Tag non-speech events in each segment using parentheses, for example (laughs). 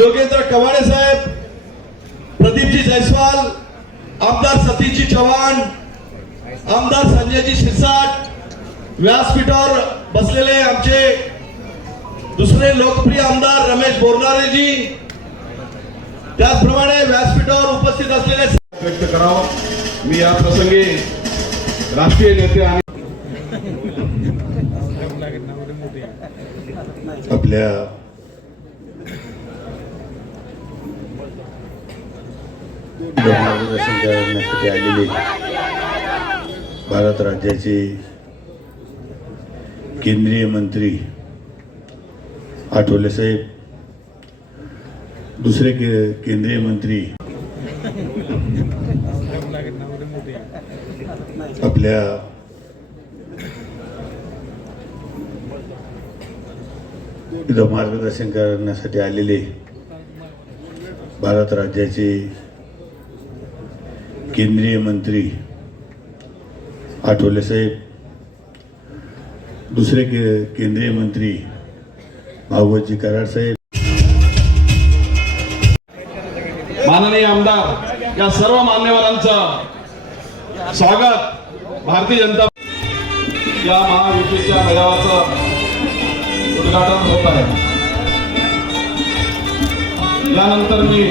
जोगेंद्र कवाडे साहेब प्रदीपजी जयस्वाल आमदार सतीशजी चव्हाण आमदार संजयजी शिरसाट व्यासपीठावर बसलेले आमचे दुसरे लोकप्रिय आमदार रमेश बोरनारेजी त्याचप्रमाणे व्यासपीठावर उपस्थित असलेले व्यक्त करावं. मी या प्रसंगी राष्ट्रीय नेते आणि (laughs) आपल्या मार्गदर्शन करण्यासाठी आलेले भारत राज्याचे केंद्रीय मंत्री आठवले साहेब दुसरे के केंद्रीय मंत्री आपल्या इथं मार्गदर्शन करण्यासाठी आलेले भारत राज्याचे केंद्रीय मंत्री आठवले साहेब दुसरे के केंद्रीय मंत्री भागवतजी कराड साहेब. माननीय आमदार या सर्व मान्यवरांचं स्वागत. भारतीय जनता या महायुतीच्या मेळाव्याचं उद्घाटन होत आहे. यानंतर मी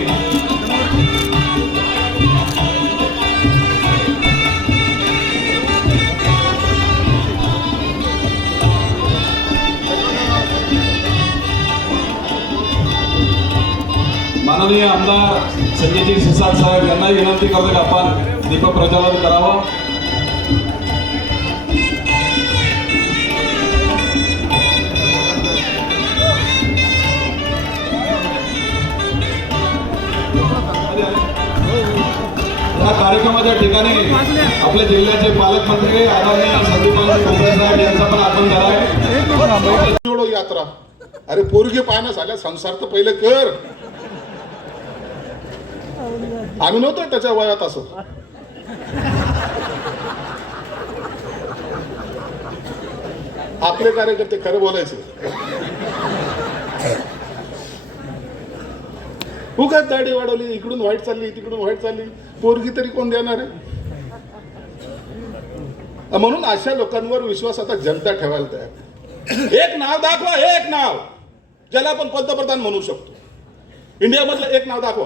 माननीय आमदार संजयजी सिरसाट साहेब यांनाही विनंती करतो की आपण दीपक प्रज्वलन करावं. या कार्यक्रमाच्या ठिकाणी आपल्या जिल्ह्याचे पालकमंत्री आदरणीय संदीपान साहेब यांचा पण जोडो यात्रा. अरे पोरगी पाहणं झाल्या संसार तर पहिले कर. आम्ही नव्हतो त्याच्या वयात असं. आपले कार्यकर्ते खरं बोलायचे. उगाच दाढी वाढवली इकडून वाईट चालली तिकडून वाईट चालली. पोरगी तरी कोण देणार आहे? म्हणून अशा लोकांवर विश्वास आता जनता ठेवायला तयार एक नाव दाखवा एक नाव. ज्याला आपण पंतप्रधान म्हणू शकतो. इंडियामधलं एक नाव दाखवा.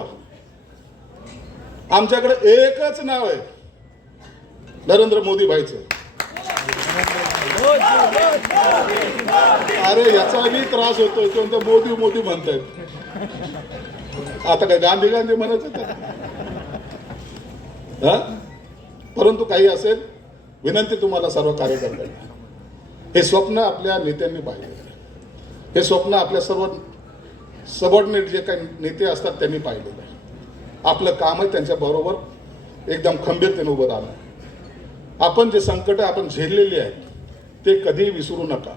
आमच्याकडे एकच नाव आहे. नरेंद्र मोदी भाईचं. अरे याचाही त्रास होतोय. ते मोदी मोदी म्हणतायत. आता काय गांधी गांधी म्हणायचं हा? परंतु काही असेल विनंती तुम्हाला सर्व कार्यकर्त्यांना. हे स्वप्न आपल्या नेत्यांनी पाहिलं. हे स्वप्न आपल्या सर्व सबॉर्डिनेट जे काही नेते असतात त्यांनी पाहिलेलं आपलं काम आहे त्यांच्याबरोबर एकदम खंबीरतेने उभं राहणं. आपण जे संकट आपण झेललेली आहेत ते कधीही विसरू नका.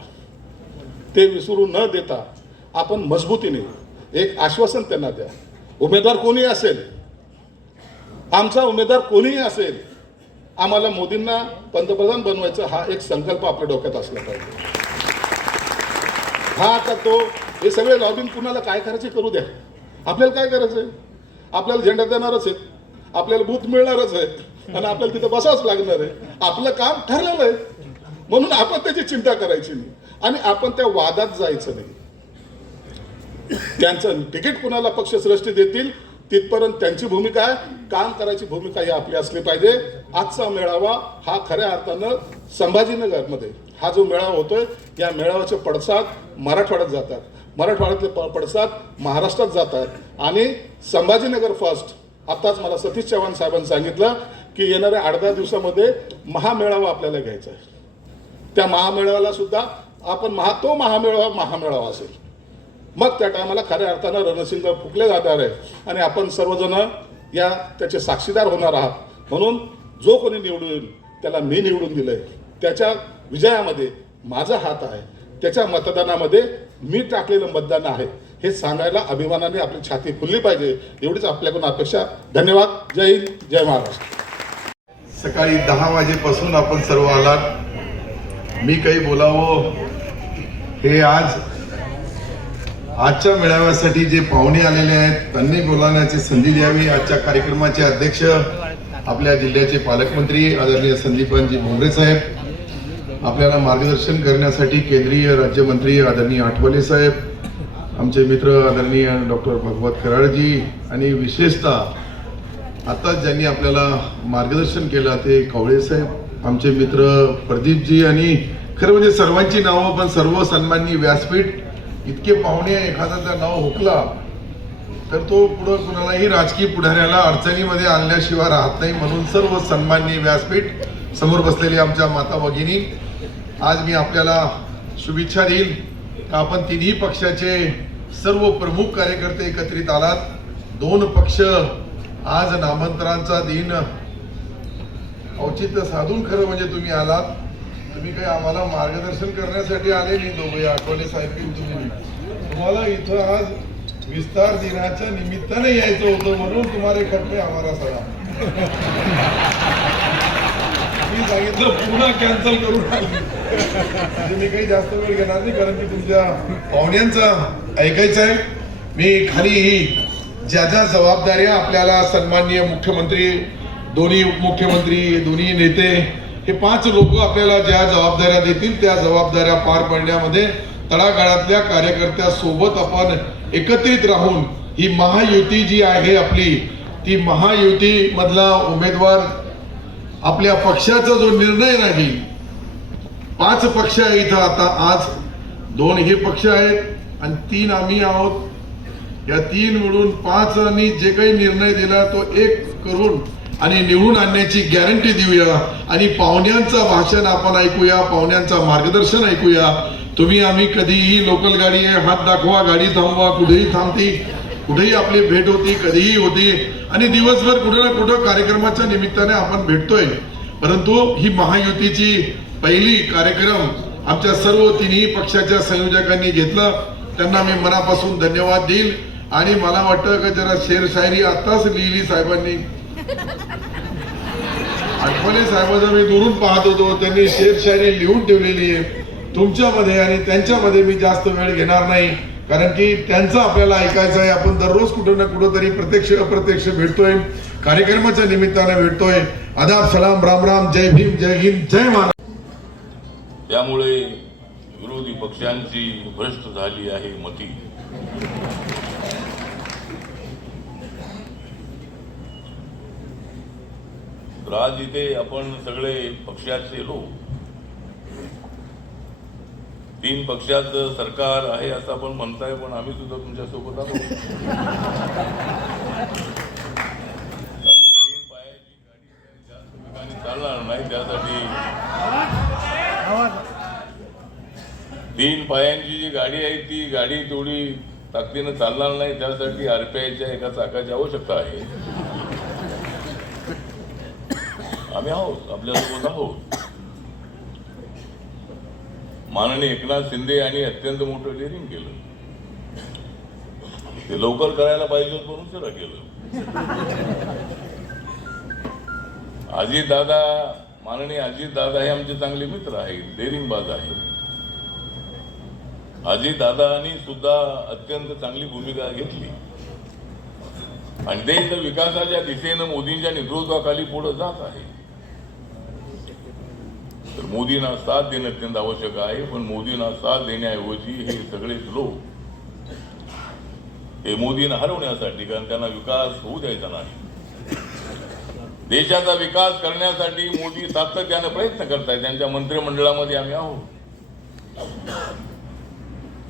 ते विसरू न देता आपण मजबूतीने एक आश्वासन त्यांना द्या. उमेदवार कोणी असेल आमचा उमेदवार कोणीही असेल आम्हाला मोदींना पंतप्रधान बनवायचं हा एक संकल्प आपल्या डोक्यात असला पाहिजे. हा आता तो हे सगळे लॉबिंग कुणाला काय करायचे करू द्या. आपल्याला काय करायचं आहे आपल्याला झेंडा देणारच आहेत. आपल्याला बूथ मिळणारच आहे आणि आपल्याला तिथं बसावंच लागणार आहे. आपलं काम ठरलेलं आहे. म्हणून आपण त्याची चिंता करायची नाही. आणि आपण त्या वादात जायचं नाही. त्यांचं तिकीट कुणाला पक्ष सृष्टी देतील तिथपर्यंत त्यांची भूमिका आहे. काम करायची भूमिका ही आपली असली पाहिजे. आजचा मेळावा हा खऱ्या अर्थानं संभाजीनगरमध्ये हा जो मेळावा होतोय या मेळाव्याचे पडसाद मराठवाड्यात जातात. मराठवाड्यातले प- पडसाद महाराष्ट्रात जात आहेत. आणि संभाजीनगर फर्स्ट आत्ताच मला सतीश चव्हाण साहेबांनी सांगितलं की येणाऱ्या आठ दहा दिवसामध्ये महामेळावा आपल्याला घ्यायचा आहे. त्या महामेळाव्याला सुद्धा आपण महा तो महामेळावा महामेळावा असेल. मग त्या टायमाला खऱ्या अर्थानं रणसिंग फुकले जाणार आहे. आणि आपण सर्वजण या त्याचे साक्षीदार होणार आहात. म्हणून जो कोणी निवडून येईल त्याला मी निवडून दिलंय. त्याच्या विजयामध्ये माझा हात आहे. त्याच्या मतदानामध्ये मी टाकलेलं मतदान आहे. हे सांगायला अभिमानाने आपली छाती फुलली पाहिजे एवढीच आपल्याकडून अपेक्षा. धन्यवाद. जय हिंद जय महाराष्ट्र. सकाळी दहा वाजेपासून आपण सर्व आलात. मी काही बोलावं? हे आज आजच्या मेळाव्यासाठी जे पाहुणे आलेले आहेत त्यांनी बोलावण्याची संधी द्यावी. आजच्या कार्यक्रमाचे अध्यक्ष आपल्या जिल्ह्याचे पालकमंत्री आदरणीय संदीपांजी भोंगरे साहेब. आपल्याला मार्गदर्शन करण्यासाठी केंद्रीय राज्यमंत्री आदरणीय आठवले साहेब आमचे मित्र आदरणीय डॉक्टर भगवत कराडजी आणि विशेषतः आताच ज्यांनी आपल्याला मार्गदर्शन केलं ते कवळे साहेब आमचे मित्र प्रदीपजी आणि खरं म्हणजे सर्वांची नावं पण सर्व सन्माननी व्यासपीठ इतके पाहुणे एखाद्याचं नाव हुकला तर तो पुढं कुणालाही राजकीय पुढाऱ्याला अडचणीमध्ये आणल्याशिवाय राहत नाही म्हणून सर्व सन्माननीय व्यासपीठ समोर बसलेली आमच्या माता भगिनी आज मी आपल्याला शुभेच्छा देईल का आपण तिन्ही पक्षाचे सर्व प्रमुख कार्यकर्ते एकत्रित आलात. दोन पक्ष आज नामांतरांचा दिन. औचित्य साधून खरं म्हणजे तुम्ही आलात. तुम्ही काही आम्हाला मार्गदर्शन करण्यासाठी आले? नाही दोघे आठवले साहेब तुम्ही तुम्हाला इथं आज विस्तार दिनाच्या निमित्ताने यायचं होतं म्हणून तुम्हाला खटले आम्हाला सगळा मी सांगितलं पुन्हा कॅन्सल करून आली. (laughs) मी काही जास्त वेळ घेणार नाही कारण की तुमच्या पाहुण्यांचं ऐकायचं आहे. मी खाली ही ज्या ज्या जबाबदाऱ्या आपल्याला सन्माननीय मुख्यमंत्री दोन्ही उपमुख्यमंत्री दोन्ही नेते हे पाच लोक आपल्याला ज्या जबाबदाऱ्या देतील त्या जबाबदाऱ्या पार पाडण्यामध्ये तळागाळातल्या कार्यकर्त्यासोबत आपण एकत्रित राहून ही महायुती जी आहे आपली ती महायुतीमधला उमेदवार आपल्या पक्षाचा जो निर्णय राहील पाच पक्ष आहे इथं आता आज दोन हे पक्ष आहेत आणि तीन आम्ही आहोत. या तीन मिळून पाच आणि जे काही निर्णय दिला तो एक करून आणि निवडून आणण्याची गॅरंटी देऊया. आणि पाहुण्यांचं भाषण आपण ऐकूया पाहुण्यांचं मार्गदर्शन ऐकूया. तुम्ही आम्ही कधीही लोकल गाडी आहे हात दाखवा गाडी थांबवा कुठेही थांबती. कुठेही आपली भेट होती कधीही होती आणि दिवसभर कुठं ना कुठं कार्यक्रमाच्या निमित्ताने आपण भेटतोय. परंतु ही महायुतीची पहिली कार्यक्रम आमच्या सर्व तिन्ही पक्षाच्या संयोजकांनी घेतलं. त्यांना मी मनापासून धन्यवाद देईल. आणि मला वाटतं का जरा शेरशायरी आताच लिहिली साहेबांनी. आठवले साहेबांना मी दुरून पाहत होतो त्यांनी शेरशायरी लिहून ठेवलेली आहे. तुमच्यामध्ये आणि त्यांच्यामध्ये मी जास्त वेळ घेणार नाही. कारण की त्यांचं आपल्याला ऐकायचं आहे. आपण दररोज कुठं ना कुठं तरी प्रत्यक्ष अप्रत्यक्ष भेटतोय. कार्यक्रमाच्या निमित्ताने भेटतोय. आदाब सलाम राम राम जय भीम जय हिंद जय महाराज त्यामुळे विरोधी पक्षांची भ्रष्ट झाली आहे मती. राज इथे आपण सगळे पक्षाचे लोक. तीन पक्षाचं सरकार आहे असं आपण म्हणताय पण आम्ही सुद्धा तुमच्यासोबत आहोत. (laughs) तीन पायाची गाडी चालणार नाही त्यासाठी तीन पायांची जी गाडी आहे ती गाडी तेवढी ताकदीनं चालणार नाही त्यासाठी आरपीआयच्या एका चाकाची आवश्यकता आहे. आम्ही आहोत आपल्यासोबत आहोत. माननीय एकनाथ शिंदे यांनी अत्यंत मोठं डेअरिंग केलं. ते लवकर करायला पाहिजे म्हणून उशिरा केलं. अजित दादा माननीय अजित दादा हे आमचे चांगले मित्र आहेत डेअरिंगबाज आहेत. अजित दादानी सुद्धा अत्यंत चांगली भूमिका घेतली. आणि देश विकासाच्या दिशेनं मोदींच्या नेतृत्वाखाली पुढे जात आहे तर मोदींना साथ देणं अत्यंत आवश्यक आहे पण मोदींना साथ देण्याऐवजी हे सगळेच लोक हे मोदींना हरवण्यासाठी कारण त्यांना विकास होऊ द्यायचा नाही. देशाचा विकास करण्यासाठी मोदी सातत्यानं प्रयत्न करतायत. त्यांच्या मंत्रिमंडळामध्ये आम्ही आहोत.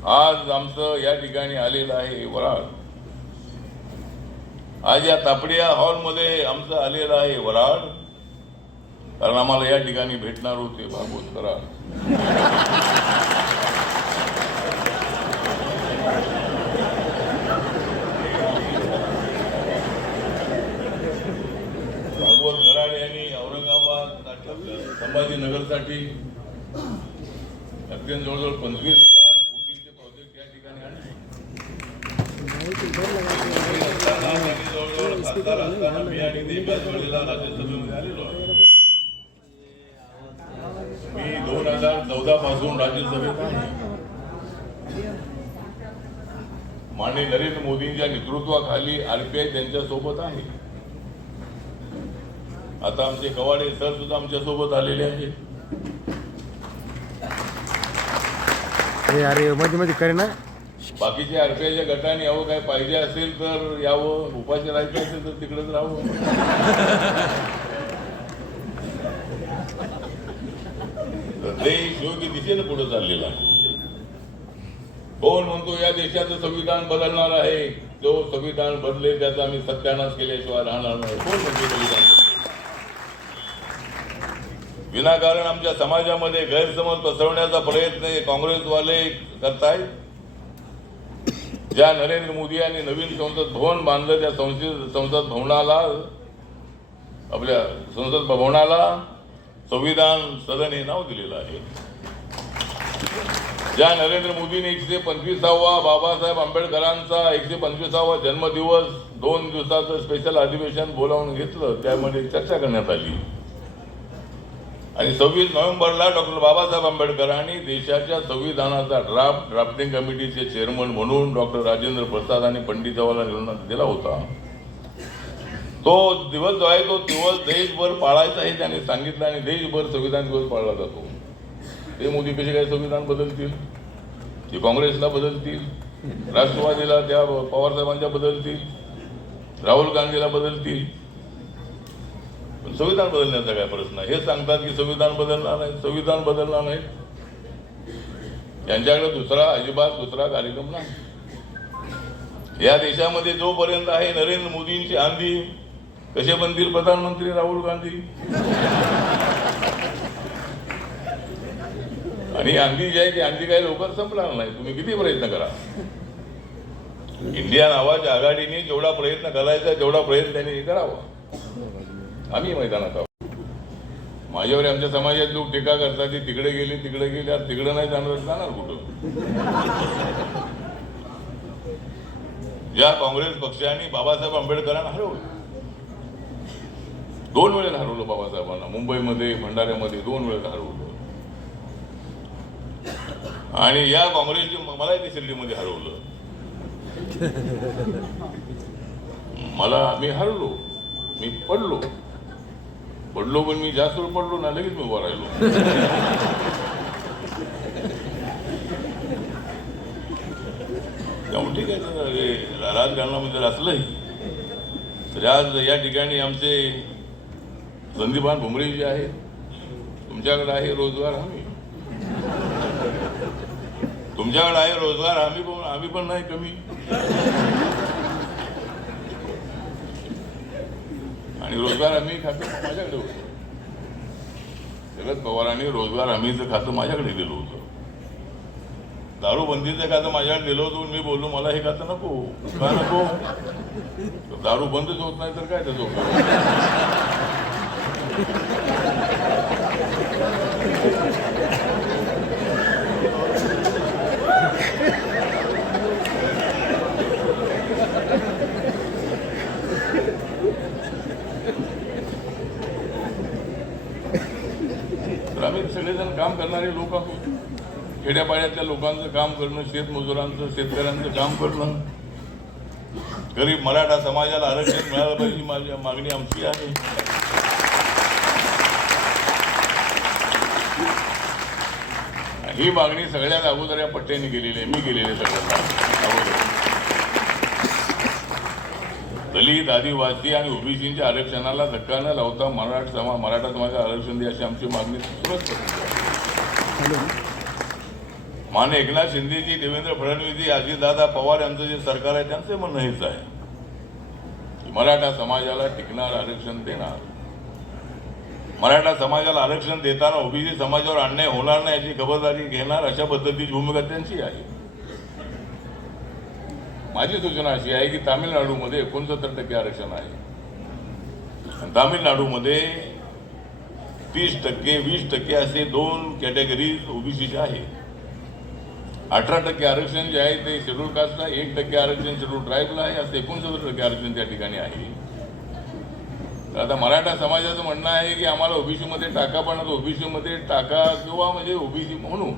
आज आमचं या ठिकाणी आलेलं आहे वराड आज या तापडिया हॉलमध्ये आमचं आलेलं आहे वराड कारण आम्हाला या ठिकाणी भेटणार होते भागवत करा भागवत कराड यांनी औरंगाबाद संभाजीनगरसाठी अत्यंत जवळजवळ पंचवीस हजार कोटीचे प्रोजेक्ट या ठिकाणी आणले. असताना जवळजवळ खासदार असताना मी आणि ते एकाच राज्यसभेमध्ये आलेलो आहे मी दोन हजार चौदा पासून राज्यसभेत आहे आणि नरेंद्र मोदींच्या नेतृत्वाखाली आरपीआय त्यांच्यासोबत आहे. आता आमचे कवाडे सर सुद्धा आमच्यासोबत आलेले आहेत. अरे मध्ये मध्ये करे ना. बाकीच्या आरपीआयच्या गटाने यावं काय पाहिजे असेल तर यावं. उपाशी राहायचं असेल तर तिकडेच राहावं (laughs) तर देश योग्य दिशेने पुढे चाललेला आहे. कोण म्हणतो या देशाचं संविधान बदलणार आहे? जो संविधान बदलेल त्याचा आम्ही सत्यानाश केल्याशिवाय राहणार नाही. कोण म्हणतो संविधान विनाकारण आमच्या समाजामध्ये गैरसमज पसरवण्याचा प्रयत्न हे काँग्रेसवाले करतायत. ज्या नरेंद्र मोदी यांनी नवीन संसद भवन बांधलं त्या संसद संसद भवनाला आपल्या संसद भवनाला संविधान सदन हे नाव दिलेलं आहे. ज्या नरेंद्र मोदीने एकशे पंचवीसावा बाबासाहेब आंबेडकरांचा एकशे पंचवीसावा जन्मदिवस दोन दिवसाचं स्पेशल अधिवेशन बोलावून घेतलं त्यामध्ये चर्चा करण्यात आली. आणि सव्वीस नोव्हेंबरला डॉक्टर बाबासाहेब आंबेडकरांनी देशाच्या संविधानाचा ड्राफ्ट ड्राफ्टिंग कमिटीचे चेअरमन म्हणून डॉक्टर राजेंद्र प्रसाद आणि पंडित जवाहरलाल नेहरूंना दिला होता. तो दिवस जो आहे तो दिवस देशभर पाळायचा आहे त्याने सांगितलं आणि देशभर संविधान दिवस पाळला जातो. ते मोदी कसे काय संविधान बदलतील? ते काँग्रेसला बदलतील? राष्ट्रवादीला त्या पवार साहेबांच्या बदलतील? राहुल गांधीला बदलतील? पण संविधान बदलण्याचा काय प्रश्न? हे सांगतात की संविधान बदलणार नाही. संविधान बदलणार नाही. त्यांच्याकडे दुसरा अजिबात दुसरा कार्यक्रम नाही. या देशामध्ये जोपर्यंत आहे नरेंद्र मोदींची आंधी कसे बनतील प्रधानमंत्री राहुल गांधी? आणि ही आंधी जी आहे काही लवकर संपणार नाही. तुम्ही किती प्रयत्न करा. इंडिया नावाच्या आघाडीने जेवढा प्रयत्न करायचा तेवढा प्रयत्न त्यांनी हे करावा. आम्ही मैदानात आहोत. माझ्यावर आमच्या समाजात लोक टीका करतात ते तिकडे गेले तिकडे गेले आता तिकडे नाही जाणार जाणार कुठं? या काँग्रेस पक्षाने बाबासाहेब आंबेडकरांना हरवलं दोन वेळेला हरवलं बाबासाहेबांना मुंबईमध्ये भंडाऱ्यामध्ये दोन वेळेला हरवलं. आणि या काँग्रेसने मलाही मला शिर्डीमध्ये हरवलं. मला मी हरलो. मी पडलो. पडलो पण मी जास्त वेळ पडलो ना लगेच मी उभा राहिलो. त्यामुळे ठीक आहे राजकारणामध्ये असलंही तर आज या ठिकाणी आमचे नंदीबान भुमरे जे आहेत तुमच्याकडे आहे रोजगार हमी तुमच्याकडे आहे रोजगार हमी पण आम्ही पण नाही कमी. आणि रोजगार हमी खातं माझ्याकडे होतं. शरद पवारांनी रोजगार हमीचं खातं माझ्याकडे दिलं होतं. दारूबंदीचं खातं माझ्याकडे दिलं होतं मी बोललो मला हे खातं नको. का नको? तर दारू बंदच होत नाही तर काय त्याचं? ग्रामीण सगळेजण काम करणारे लोक आहोत. खेड्यापाड्यातल्या लोकांचं काम करणं शेतमजुरांचं शेतकऱ्यांचं काम करणं. गरीब मराठा समाजाला आरक्षण मिळालं पाहिजे ही माझी मागणी आमची आहे. ही मागणी सगळ्यात अगोदर या पट्ट्याने केलेली आहे. मी केलेली आहे सगळ्यांना अगोदर. दलित आदिवासी आणि ओबीसीच्या आरक्षणाला धक्का न लावता मराठा समा मराठा समाजाला आरक्षण द्या अशी आमची मागणी मान एकनाथ शिंदेजी देवेंद्र फडणवीसजी अजितदादा पवार यांचं जे सरकार आहे त्यांचं म्हणणं हेच आहे. मराठा समाजाला टिकणार आरक्षण देणार मराठा समाजाला आरक्षण देताना ओबीसी समाजावर अन्याय होणार नाही याची खबरदारी घेणार अशा पद्धतीची भूमिका त्यांची आहे. माझी सूचना अशी आहे की तामिळनाडूमध्ये एकोणसत्तर टक्के आरक्षण आहे. तामिळनाडूमध्ये तीस टक्के वीस टक्के असे दोन कॅटेगरीज ओबीसीचे आहे अठरा टक्के आरक्षण जे आहे ते शेड्यूल कास्टला एक टक्के आरक्षण शेड्यूल ट्राईबला आहे असं एकोणसत्तर टक्के आरक्षण त्या ठिकाणी आहे. तर आता मराठा समाजाचं म्हणणं आहे की आम्हाला ओबीसीमध्ये टाका पण ओबीसी मध्ये टाका किंवा म्हणजे ओबीसी म्हणू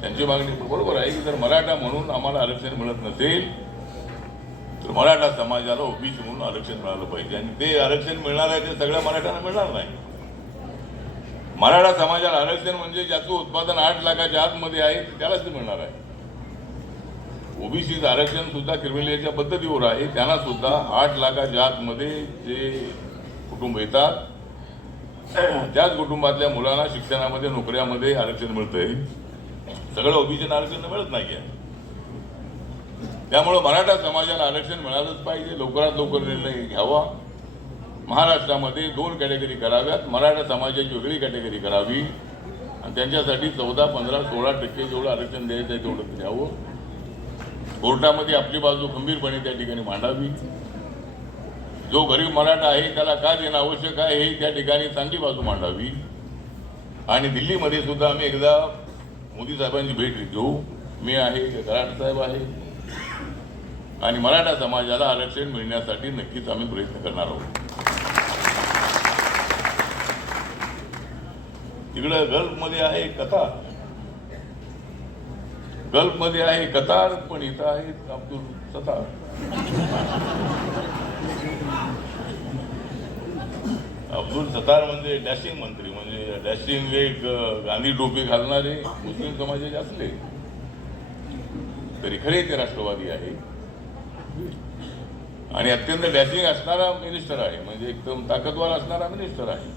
त्यांची मागणी बरोबर आहे की जर मराठा म्हणून आम्हाला आरक्षण मिळत नसेल तर मराठा समाजाला ओबीसी म्हणून आरक्षण मिळालं पाहिजे. आणि ते आरक्षण मिळणार आहे ते सगळ्या मराठ्यांना मिळणार नाही. मराठा समाजाला आरक्षण म्हणजे ज्याचं उत्पादन आठ लाखाच्या आतमध्ये आहे त्यालाच ते मिळणार आहे. ओबीसीचं आरक्षण सुद्धा क्रिमिनलच्या पद्धतीवर आहे. त्यांना सुद्धा आठ लाखाच्या आतमध्ये जे कुटुंब येतात त्याच कुटुंबातल्या मुलांना शिक्षणामध्ये नोकऱ्यामध्ये आरक्षण मिळतंय. सगळं ओबीसीनं आरक्षण मिळत नाही आहे त्यामुळं मराठा समाजाला आरक्षण मिळालंच पाहिजे. लवकरात लवकर निर्णय घ्यावा. महाराष्ट्रामध्ये दोन कॅटेगरी कराव्यात. मराठा समाजाची वेगळी कॅटेगरी करावी. आणि त्यांच्यासाठी चौदा पंधरा सोळा टक्के जेवढं आरक्षण द्यायचं आहे तेवढं द्यावं. कोर्टामध्ये आपली बाजू खंबीरपणे त्या ठिकाणी मांडावी. जो गरीब मराठा आहे त्याला का देणं आवश्यक आहे हे त्या ठिकाणी चांगली बाजू मांडावी. आणि दिल्लीमध्ये सुद्धा आम्ही एकदा मोदी साहेबांची भेट घेऊ. मी आहे कराड साहेब आहे. आणि मराठा समाजाला आरक्षण मिळण्यासाठी नक्कीच आम्ही प्रयत्न करणार आहोत. तिकडं गल्फमध्ये आहे कथा. गल्फमध्ये आहे कतार पण इथं आहे अब्दुल सतार. अब्दुल सतार म्हणजे डॅशिंग मंत्री म्हणजे डॅशिंग एक गांधी टोपी घालणारे मुस्लिम समाजाचे असले. तरी खरे ते राष्ट्रवादी आहे. आणि अत्यंत डॅशिंग असणारा मिनिस्टर आहे म्हणजे एकदम ताकदवार असणारा मिनिस्टर आहे.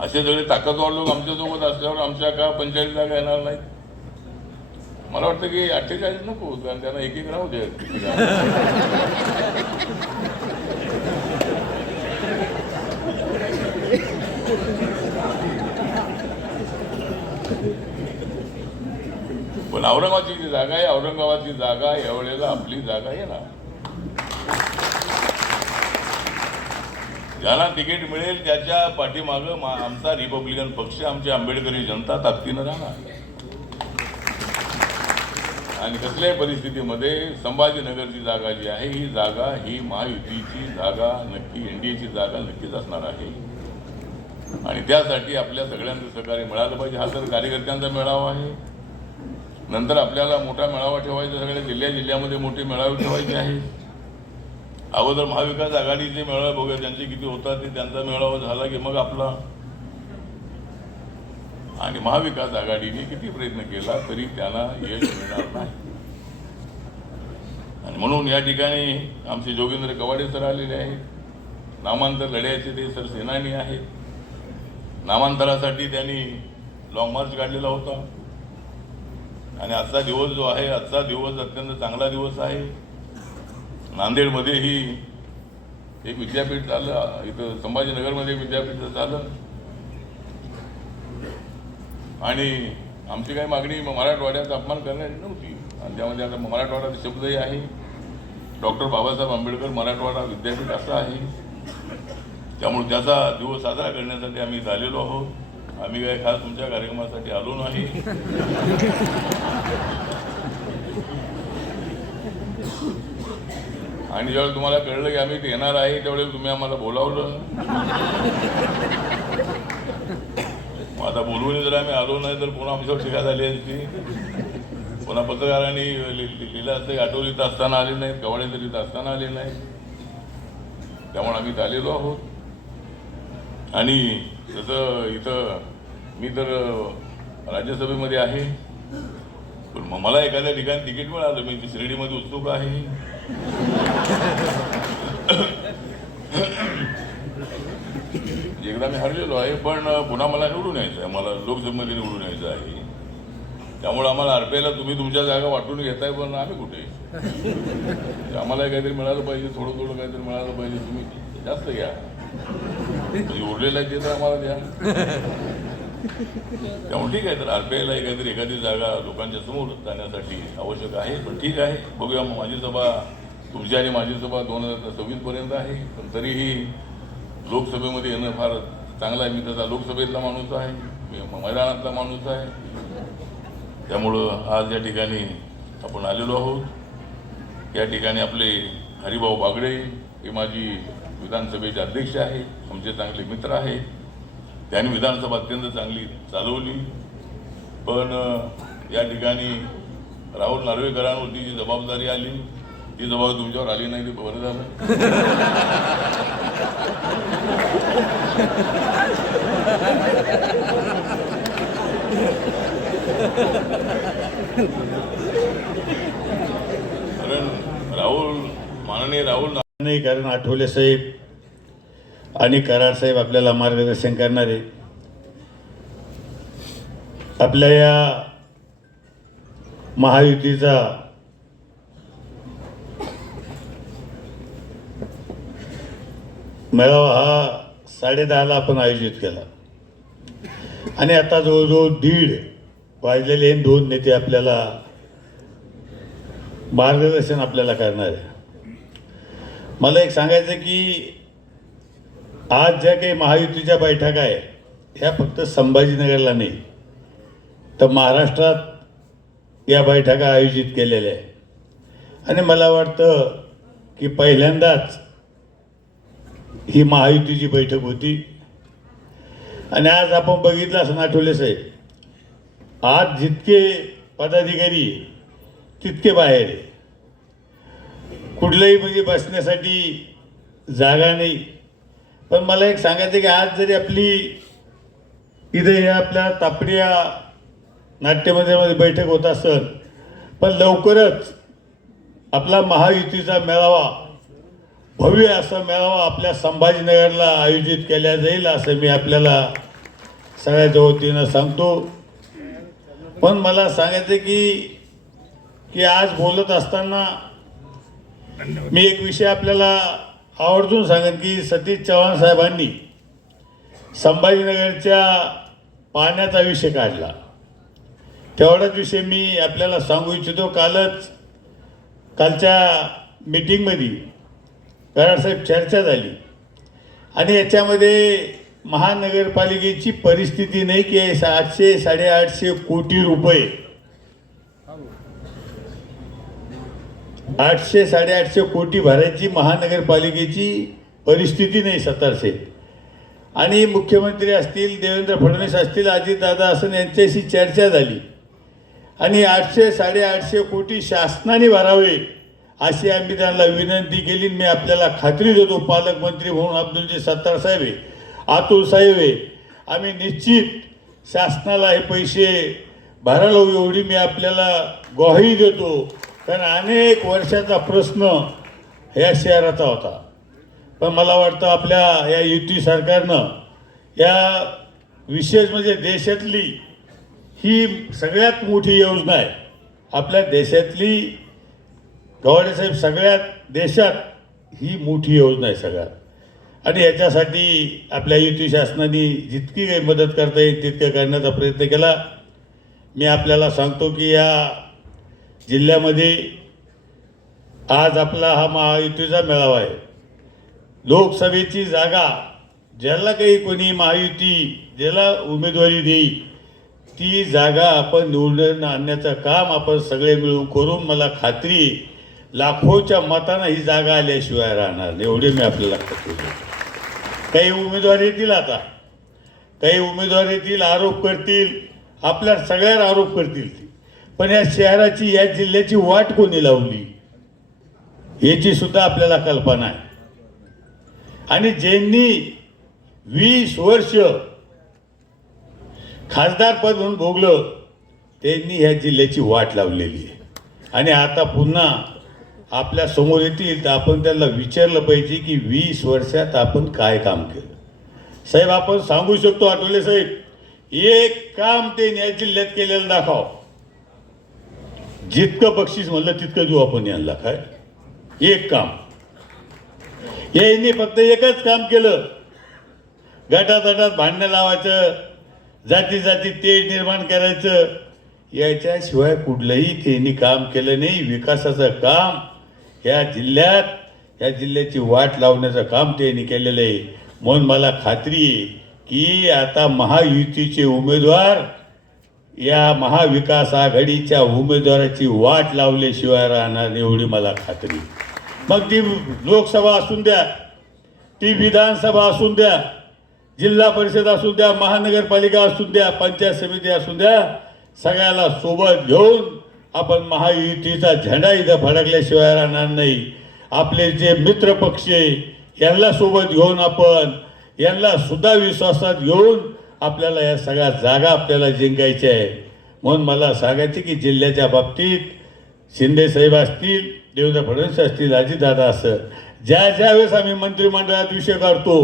असे सगळे ताकदवार लोक आमच्यासोबत असल्यावर आमच्या का पंचायत जागा येणार नाहीत? मला वाटतं की अठ्ठेचाळीस नको कारण त्यांना एक एक राहू द्या. पण औरंगाबादची जी जागा आहे औरंगाबादची जागा यावेळेला आपली जागा आहे ना. ज्याला तिकीट मिळेल त्याच्या पाठीमागं मा- आमचा रिपब्लिकन पक्ष आमची आंबेडकरी जनता ताकदीनं राहणार. आणि कसल्याही परिस्थितीमध्ये संभाजीनगरची जागा जी आहे ही जागा ही महायुतीची जागा नक्की एन डी एची जागा नक्कीच असणार आहे. आणि त्यासाठी आपल्या सगळ्यांचं सहकार्य मिळालं पाहिजे. हा तर कार्यकर्त्यांचा मेळावा आहे. नंतर आपल्याला मोठा मेळावा ठेवायचा सगळ्या जिल्ह्या जिल्ह्यामध्ये मोठे मेळावे ठेवायचे आहे. अगोदर महाविकास आघाडीचे मेळावे बघूया त्यांचे किती होतात ते त्यांचा मेळावा झाला की मग आपला आणि महाविकास आघाडीने किती प्रयत्न केला तरी त्यांना यश मिळणार नाही. आणि म्हणून या ठिकाणी आमचे जोगेंद्र कवाडे सर आलेले आहेत. नामांतर लढ्याचे ते सर सेनानी आहेत. नामांतरासाठी त्यांनी लॉंग मार्च काढलेला होता. आणि आजचा दिवस जो आहे आजचा दिवस अत्यंत चांगला दिवस आहे. नांदेडमध्येही एक विद्यापीठ झालं इथं संभाजीनगरमध्ये एक विद्यापीठ झालं. आणि आमची काही मागणी मराठवाड्याचा अपमान करण्याची नव्हती. आणि त्यामध्ये आता मराठवाडा शब्दही आहे. डॉक्टर बाबासाहेब आंबेडकर मराठवाडा विद्यापीठ असं आहे. त्यामुळे त्याचा दिवस साजरा करण्यासाठी आम्ही झालेलो आहोत. आम्ही काही खास तुमच्या कार्यक्रमासाठी आलो नाही. आणि ज्यावेळेस तुम्हाला कळलं की आम्ही येणार आहे त्यावेळेस तुम्ही आम्हाला बोलावलं. आता बोलवून जर आम्ही आलो नाही तर पुन्हा आमच्यावर टीका झाली असती पुन्हा पत्रकारांनी लिहिलं असतं की तर असताना आले नाहीत कवाडे तरी असताना आले नाहीत त्यामुळे आम्ही आलेलो आहोत. आणि जसं इथं मी तर राज्यसभेमध्ये आहे. पण मग मला एखाद्या ठिकाणी तिकीट मिळालं. मी ती शिर्डीमध्ये उत्सुक आहे. एकदा मी हरलेलो आहे पण पुन्हा मला निवडून यायचं आहे मला लोकसभेमध्ये निवडून यायचं आहे. त्यामुळे आम्हाला आरपीआयला तुम्ही तुमच्या जागा वाटून घेताय पण आम्ही कुठे? (laughs) आम्हाला काहीतरी मिळालं पाहिजे थोडं थोडं काहीतरी मिळालं पाहिजे तुम्ही जास्त घ्या. उरलेलं आहे ते तर आम्हाला द्या. त्यामुळे ठीक आहे तर आरपीआयला काहीतरी एखादी जागा लोकांच्या समोर जाण्यासाठी आवश्यक आहे पण ठीक आहे. बघूया माझी सभा तुमची आणि माझी सभा दोन हजार सव्वीस पर्यंत आहे पण तरीही लोकसभेमध्ये येणं फार चांगलं आहे. मी त्याचा लोकसभेतला माणूस आहे. मी मैदानातला माणूस आहे. त्यामुळं आज या ठिकाणी आपण आलेलो आहोत. या ठिकाणी आपले हरिभाऊ बागडे हे माझी विधानसभेचे अध्यक्ष आहे आमचे चांगले मित्र आहेत. त्यांनी विधानसभा अत्यंत चांगली चालवली. पण या ठिकाणी राहुल नार्वेकरांवरती जी जबाबदारी आली ती जबाबदारी तुमच्यावर आली नाही ते बरं झालं. कारण राहुल माननीय राहुल नाही कारण आठवले साहेब. आणि करार साहेब आपल्याला मार्गदर्शन करणारे आपल्या या महायुतीचा मेळावा हा साडेदहाला आपण आयोजित केला. आणि आता जवळजवळ दीड वाजलेले हे दोन नेते आपल्याला मार्गदर्शन आपल्याला करणार आहे. मला एक सांगायचं की आज ज्या काही महायुतीच्या बैठका आहे ह्या फक्त संभाजीनगरला नाही तर महाराष्ट्रात या बैठका आयोजित केलेल्या आहे आणि मला वाटतं की पहिल्यांदाच ही महायुतीची बैठक होती. आणि आज आपण बघितलं असं आठवले साहेब आज जितके पदाधिकारी तितके बाहेर आहे. कुठलंही म्हणजे बसण्यासाठी जागा नाही. पण मला एक सांगायचं की आज जरी आपली इथे हे आपल्या तापडिया नाट्यमंदिरामध्ये बैठक होत असेल पण लवकरच आपला महायुतीचा मेळावा भव्य असा मेळावा आपल्या संभाजीनगरला आयोजित केला जाईल असं मी आपल्याला सगळ्याच्या वतीनं सांगतो. पण मला सांगायचं की की आज बोलत असताना मी एक विषय आपल्याला आवर्जून सांगेन की सतीश चव्हाण साहेबांनी संभाजीनगरच्या पाण्याचा विषय काढला. तेवढाच विषय मी आपल्याला सांगू इच्छितो. कालच कालच्या मीटिंगमध्ये कराडसाहेब चर्चा झाली. आणि याच्यामध्ये महानगरपालिकेची परिस्थिती नाही की आठशे साडेआठशे कोटी रुपये. आठशे साडेआठशे कोटी भरायची महानगरपालिकेची परिस्थिती नाही सत्तारशे आणि मुख्यमंत्री असतील देवेंद्र फडणवीस असतील अजितदादा असं यांच्याशी चर्चा झाली. आणि आठशे साडेआठशे कोटी शासनाने भरावे. अशी आम्ही त्यांना विनंती केली. मी आपल्याला खात्री देतो पालकमंत्री म्हणून अब्दुलजी सत्तार साहेब आहे अतुल साहेब आहे. आम्ही निश्चित शासनाला हे पैसे भरायला हवी एवढी मी आपल्याला ग्वाही देतो. कारण अनेक वर्षाचा प्रश्न ह्या शहराचा होता. पण मला वाटतं आपल्या या युती सरकारनं या विशेष म्हणजे देशातली ही सगळ्यात मोठी योजना आहे. आपल्या देशातली गवाडेसाहेब सगळ्यात देशात ही मोठी योजना आहे सगळ्यात. आणि याच्यासाठी आपल्या युती शासनाने जितकी काही मदत करता येईल तितकं करण्याचा प्रयत्न केला. मी आपल्याला सांगतो की या जिल्ह्यामध्ये आज आपला हा महायुतीचा मेळावा आहे. लोकसभेची जागा ज्याला काही कोणी महायुती ज्याला उमेदवारी देईल ती जागा आपण निवडून आणण्याचं काम आपण सगळे मिळून करून मला खात्री आहे, लाखोच्या मतानं ही जागा आल्याशिवाय राहणार नाही. एवढे मी आपल्याला काही उमेदवार येतील आता. काही उमेदवार येतील आरोप करतील. आपल्या सगळ्यावर आरोप करतील पण या शहराची या जिल्ह्याची वाट कोणी लावली? याची सुद्धा आपल्याला कल्पना आहे. आणि ज्यांनी वीस वर्ष खासदार पद म्हणून भोगलं त्यांनी ह्या जिल्ह्याची वाट लावलेली आहे. आणि आता पुन्हा आपल्यासमोर येतील तर आपण त्यांना विचारलं पाहिजे की वीस वर्षात आपण काय काम केलं? साहेब आपण सांगू शकतो आठवले साहेब एक काम ते या जिल्ह्यात केलेलं दाखव. जितकं बक्षीस म्हणलं तितकं देऊ आपण यांना काय? एक काम. यांनी फक्त एकच काम केलं. गटातटात भांडणं लावायचं जाती जाती तेज निर्माण करायचं. याच्याशिवाय कुठलंही त्यांनी काम केलं नाही. विकासाचं काम ह्या जिल्ह्यात ह्या जिल्ह्याची वाट लावण्याचं काम त्यांनी केलेलं आहे. म्हणून मला खात्री आहे की आता महायुतीचे उमेदवार या महाविकास आघाडीच्या उमेदवाराची वाट लावल्याशिवाय राहणार एवढी मला खात्री मग ती लोकसभा असून द्या ती विधानसभा असून द्या जिल्हा परिषद असू द्या महानगरपालिका असू द्या पंचायत समिती असू द्या सगळ्याला सोबत घेऊन आपण महायुतीचा झेंडा इथं फडकल्याशिवाय राहणार नाही. आपले जे मित्र पक्ष यांना सोबत घेऊन आपण यांना सुद्धा विश्वासात घेऊन आपल्याला या सगळ्या जागा आपल्याला जिंकायच्या आहे म्हणून मला सांगायचे की जिल्ह्याच्या बाबतीत शिंदे साहेब असतील देवेंद्र फडणवीस असतील अजितदादा असं ज्या ज्या वेळेस आम्ही मंत्रिमंडळात विषय काढतो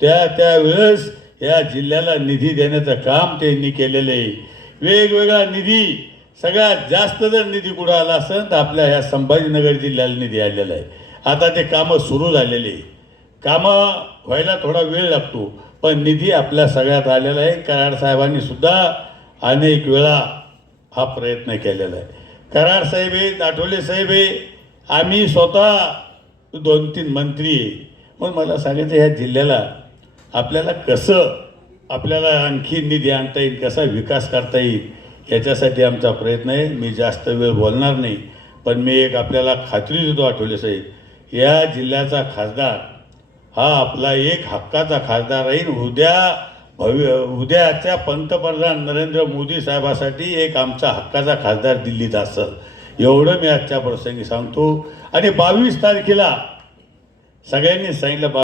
त्या त्यावेळेस या जिल्ह्याला निधी देण्याचं काम त्यांनी केलेलं आहे. वेगवेगळा निधी सगळ्यात जास्त जर निधी कुठं आला असेल तर आपल्या ह्या संभाजीनगर जिल्ह्याला निधी आलेला आहे. आता ते कामं सुरू झालेले आहे. कामं व्हायला थोडा वेळ लागतो पण निधी आपल्या सगळ्यात आलेला आहे. कराड साहेबांनी सुद्धा अनेक वेळा हा प्रयत्न केलेला आहे. कराड साहेब आहे आठवले साहेब आहे आम्ही स्वतः दोन तीन मंत्री आहे. मग मला सांगायचं ह्या जिल्ह्याला आपल्याला कसं आपल्याला आणखी निधी आणता येईल कसा विकास करता येईल याच्यासाठी आमचा प्रयत्न आहे. मी जास्त वेळ बोलणार नाही पण मी एक आपल्याला खात्री देतो आठवले साहेब या जिल्ह्याचा खासदार हा आपला एक हक्काचा खासदार राहील. उद्या भव्य उद्याच्या पंतप्रधान नरेंद्र मोदी साहेबासाठी एक आमचा हक्काचा खासदार दिल्लीत असेल. एवढं मी आजच्या प्रसंगी सांगतो. आणि बावीस तारखेला सगळ्यांनी सांगितलं बा